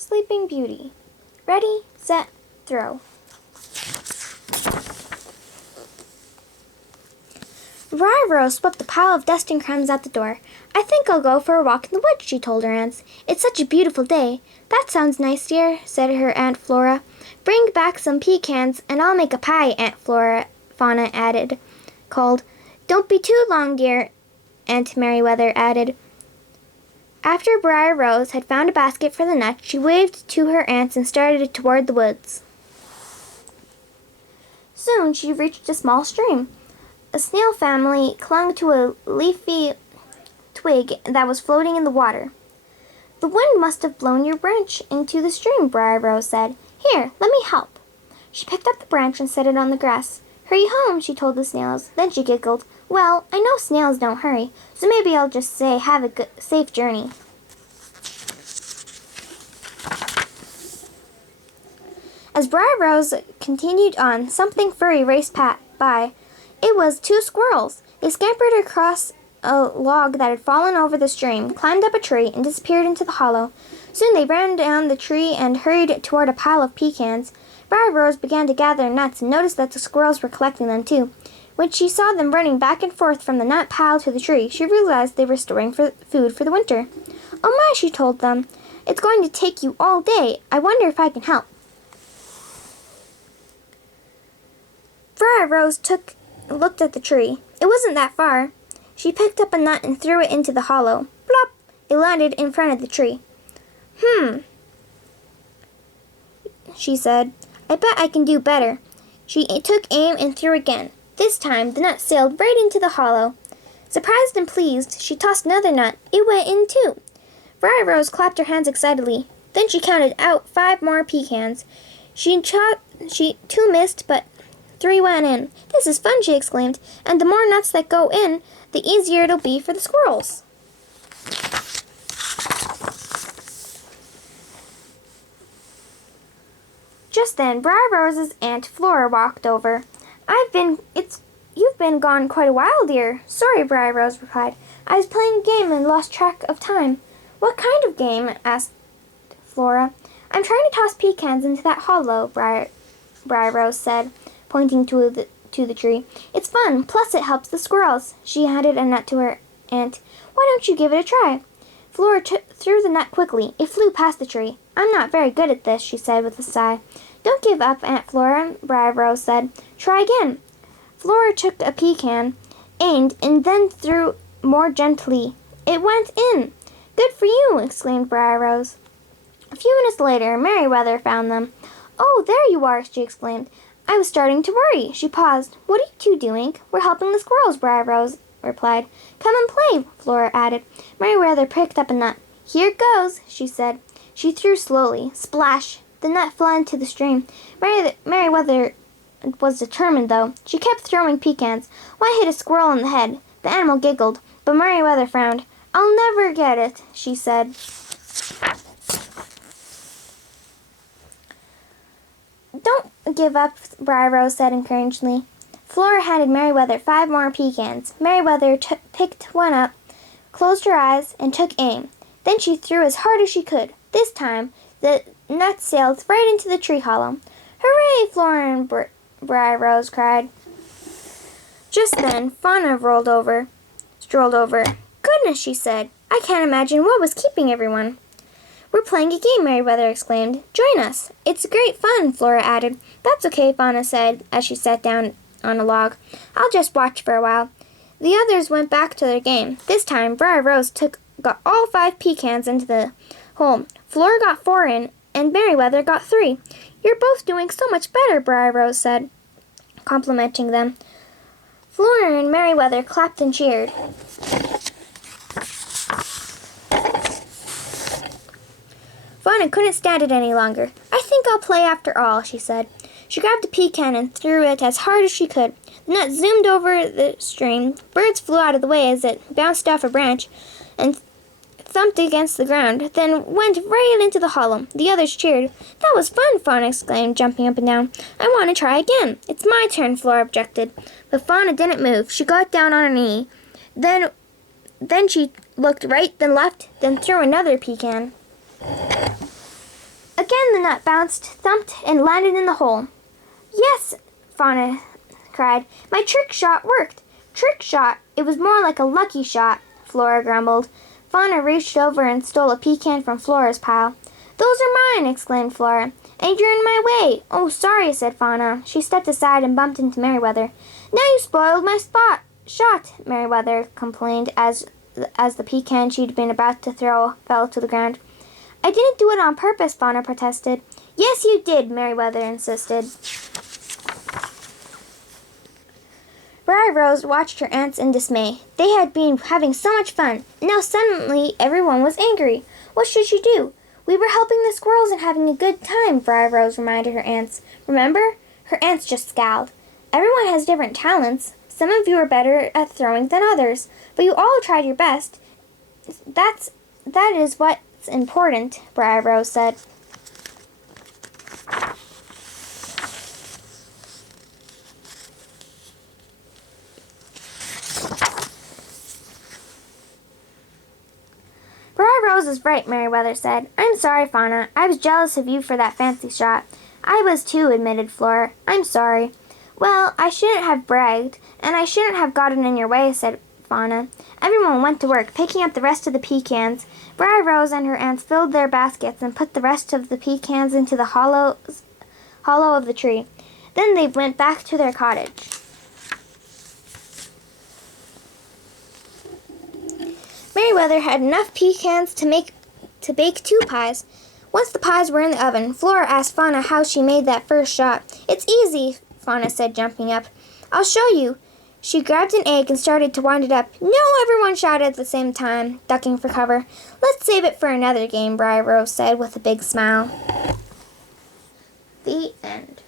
Sleeping Beauty. Ready, set, throw. Briar Rose swept a pile of dust and crumbs out the door. I think I'll go for a walk in the woods, she told her aunts. It's such a beautiful day. That sounds nice, dear, said her Aunt Flora. Bring back some pecans, and I'll make a pie, Aunt Fauna called. Don't be too long, dear, Aunt Merryweather added. After Briar Rose had found a basket for the nuts, she waved to her aunts and started toward the woods. Soon she reached a small stream. A snail family clung to a leafy twig that was floating in the water. The wind must have blown your branch into the stream, Briar Rose said. Here, let me help. She picked up the branch and set it on the grass. Hurry home, she told the snails. Then she giggled. Well, I know snails don't hurry, so maybe I'll just say have a good, safe journey. As Briar Rose continued on, something furry raced by. It was 2 squirrels. They scampered across a log that had fallen over the stream, climbed up a tree, and disappeared into the hollow. Soon they ran down the tree and hurried toward a pile of pecans. Briar Rose began to gather nuts and noticed that the squirrels were collecting them too. When she saw them running back and forth from the nut pile to the tree, she realized they were storing food for the winter. Oh my, she told them. It's going to take you all day. I wonder if I can help. Briar Rose looked at the tree. It wasn't that far. She picked up a nut and threw it into the hollow. Plop! It landed in front of the tree. She said. I bet I can do better. She took aim and threw again. This time, the nut sailed right into the hollow. Surprised and pleased, she tossed another nut. It went in too. Briar Rose clapped her hands excitedly. Then she counted out 5 more pecans. She 2 missed, but 3 went in. This is fun, she exclaimed. And the more nuts that go in, the easier it'll be for the squirrels. Just then, Briar Rose's Aunt Flora walked over. You've been gone quite a while, dear. Sorry, Briar Rose replied. I was playing a game and lost track of time. What kind of game? Asked Flora. I'm trying to toss pecans into that hollow, Briar Rose said, pointing to the tree. It's fun, plus it helps the squirrels. She handed a nut to her aunt. Why don't you give it a try? Flora threw the nut quickly. It flew past the tree. I'm not very good at this, she said with a sigh. Don't give up, Aunt Flora, Briar Rose said. Try again. Flora took a pecan, aimed, and then threw more gently. It went in. Good for you, exclaimed Briar Rose. A few minutes later, Merryweather found them. Oh, there you are, she exclaimed. I was starting to worry. She paused. What are you 2 doing? We're helping the squirrels, Briar Rose replied. Come and play, Flora added. Merryweather picked up a nut. Here it goes, she said. She threw slowly. Splash! The nut fell into the stream. Merryweather was determined, though. She kept throwing pecans. One hit a squirrel in the head. The animal giggled, but Merryweather frowned. I'll never get it, she said. Don't give up, Briar Rose said encouragingly. Flora handed Merryweather 5 more pecans. Merryweather picked one up, closed her eyes, and took aim. Then she threw as hard as she could. This time, the nut sailed right into the tree hollow. Hooray, Flora and Briar Rose cried. Just then, Fauna strolled over. Goodness, she said. I can't imagine what was keeping everyone. We're playing a game, Merryweather exclaimed. Join us. It's great fun, Flora added. That's okay, Fauna said, as she sat down on a log. I'll just watch for a while. The others went back to their game. This time, Briar Rose got all 5 pecans into the hole. Flora got 4 in, and Merryweather got 3. You're both doing so much better, Briar Rose said, complimenting them. Flora and Merryweather clapped and cheered. Fauna couldn't stand it any longer. I think I'll play after all, she said. She grabbed a pecan and threw it as hard as she could. The nut zoomed over the stream. Birds flew out of the way as it bounced off a branch and thumped against the ground, then went right into the hollow. The others cheered. That was fun, Fauna exclaimed, jumping up and down. I want to try again. It's my turn, Flora objected. But Fauna didn't move. She got down on her knee. Then she looked right, then left, then threw another pecan. nut bounced, thumped, and landed in the hole. Yes, Fauna cried. My trick shot worked. Trick shot? It was more like a lucky shot, Flora grumbled. Fauna reached over and stole a pecan from Flora's pile. Those are mine, exclaimed Flora. And you're in my way. Oh, sorry, said Fauna. She stepped aside and bumped into Merryweather. Now you spoiled my shot, Merryweather complained as the pecan she'd been about to throw fell to the ground. I didn't do it on purpose, Fauna protested. Yes, you did, Merryweather insisted. Briar Rose watched her aunts in dismay. They had been having so much fun. Now suddenly everyone was angry. What should she do? We were helping the squirrels and having a good time, Briar Rose reminded her aunts. Remember? Her aunts just scowled. Everyone has different talents. Some of you are better at throwing than others, but you all tried your best. That is what's important, Briar Rose said. Briar Rose is right, Merryweather said. I'm sorry, Fauna. I was jealous of you for that fancy shot. I was too, admitted Flora. I'm sorry. Well, I shouldn't have bragged, and I shouldn't have gotten in your way, said Fauna. Everyone went to work, picking up the rest of the pecans. Briar Rose and her aunts filled their baskets and put the rest of the pecans into the hollow of the tree. Then they went back to their cottage. Merryweather had enough pecans to bake 2 pies. Once the pies were in the oven, Flora asked Fauna how she made that first shot. It's easy, Fauna said, jumping up. I'll show you. She grabbed an egg and started to wind it up. No, everyone shouted at the same time, ducking for cover. Let's save it for another game, Briar Rose said with a big smile. The end.